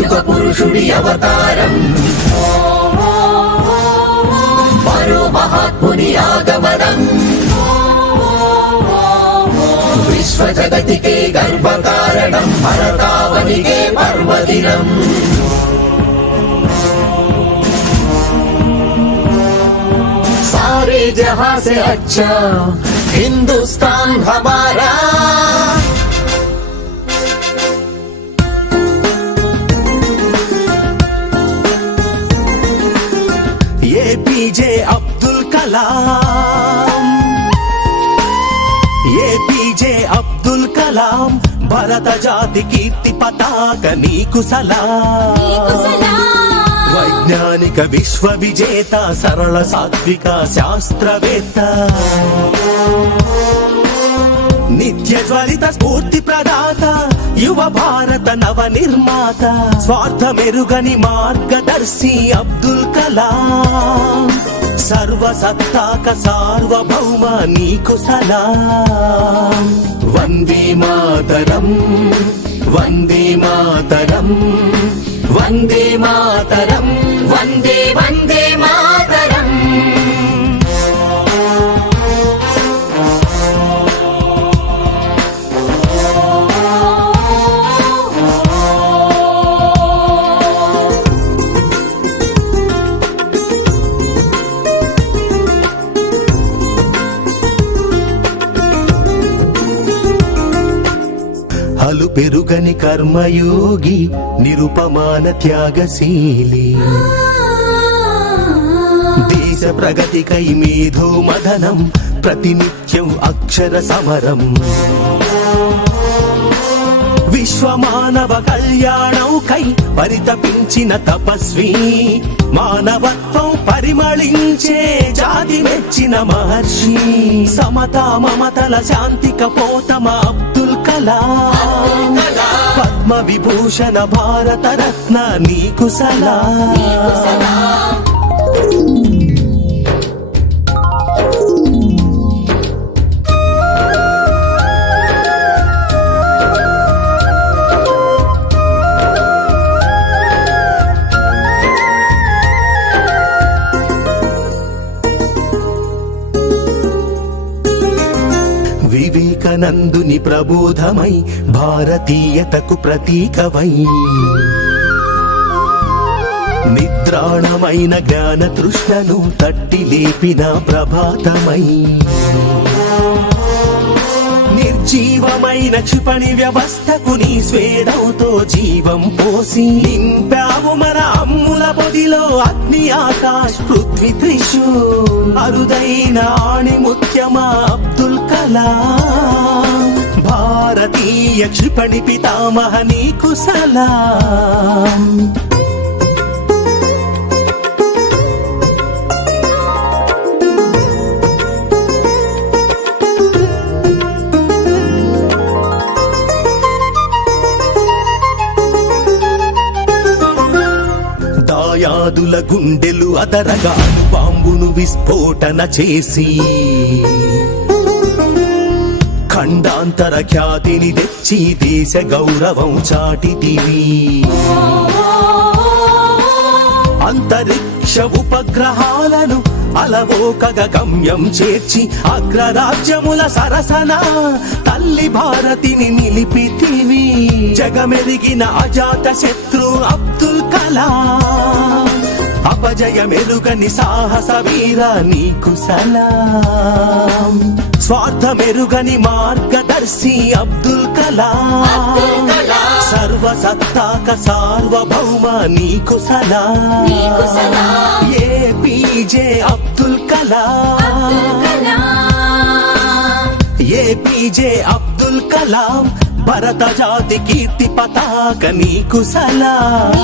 యుగ పురుషుడి అవతారం మరో మహాత్ముని ఆగమనం విశ్వ జగతికే గర్వకారణం భరతావనికే పర్వదినం सारे जहां से अच्छा हिंदुस्तान हमारा ఏపీజే అబ్దుల్ కలాం ఏపీజే అబ్దుల్ కలాం భారత జాతి కీర్తి పతాక నీకు సలాం వైజ్ఞానిక విశ్వ విజేత సరళ సాత్విక శాస్త్రవేత్త నిత్య జ్వలిత స్ఫూర్తి ప్రదాత యువ భారత నవ నిర్మాత స్వార్థ మెరుగని మార్గదర్శి అబ్దుల్ కలాం సర్వసత్తాక సార్వభౌమ నీకు సలాం వందే మాతరం వందే మాతరం వందే మాతరం వందే వందే మాతరం హలు పెరుగని కర్మయోగి నిరుపమాన త్యాగశీలి దేశ ప్రగతికై మేధో మదనం ప్రతినిత్యం అక్షర సమరం విశ్వమానవ కళ్యాణంకై పరితపించిన తపస్వి మానవత్వం పరిమళించే జాతి మెచ్చిన మహర్షి సమతా మమతల శాంతి కపోతమ అబ్దుల్ కలాం పద్మ విభూషణ భారత రత్న నీకు సలాం వివేకానందుని ప్రబోధమై భారతీయతకు ప్రతీకవై నిద్రాణమైన జ్ఞాన తృష్ణను తట్టి లేపిన ప్రభాతమై నిర్జీవమైన క్షిపణి వ్యవస్థకు నీ స్వేదంతో జీవం పోసి నింపావు మన అమ్ముల పొదిలో అగ్ని ఆకాశ్ పృథ్వీ త్రిషు అరుదైన ఆణిముత్యమా అబ్దుల్ కలాం భారతీయ క్షిపణి పితామహ నీకు సలాం దాయాదుల గుండెలు అదరగా బాంబును విస్ఫోటన చేసి ఖండాంతర ఖ్యాతిని తెచ్చి దేశ గౌరవం చాటితివి అంతరిక్ష ఉపగ్రహాలను అలవోకగా గమ్యం చేర్చి అగ్రరాజ్యముల సరసన తల్లి భారతిని నిలిపితివి జగమెరిగిన అజాత శత్రు అబ్దుల్ కలాం అపజయ మెరుగని సాహస వీర నీకు సలాం స్వార్థ మెరుగని మార్గదర్శి అబ్దుల్ కలాం సర్వసత్తాక సార్వభౌమ నీకు సలాం ఏపీజే అబ్దుల్ కలాం ఏపీజే అబ్దుల్ కలాం భరత జాతి కీర్తి పతాక నీకు సలాం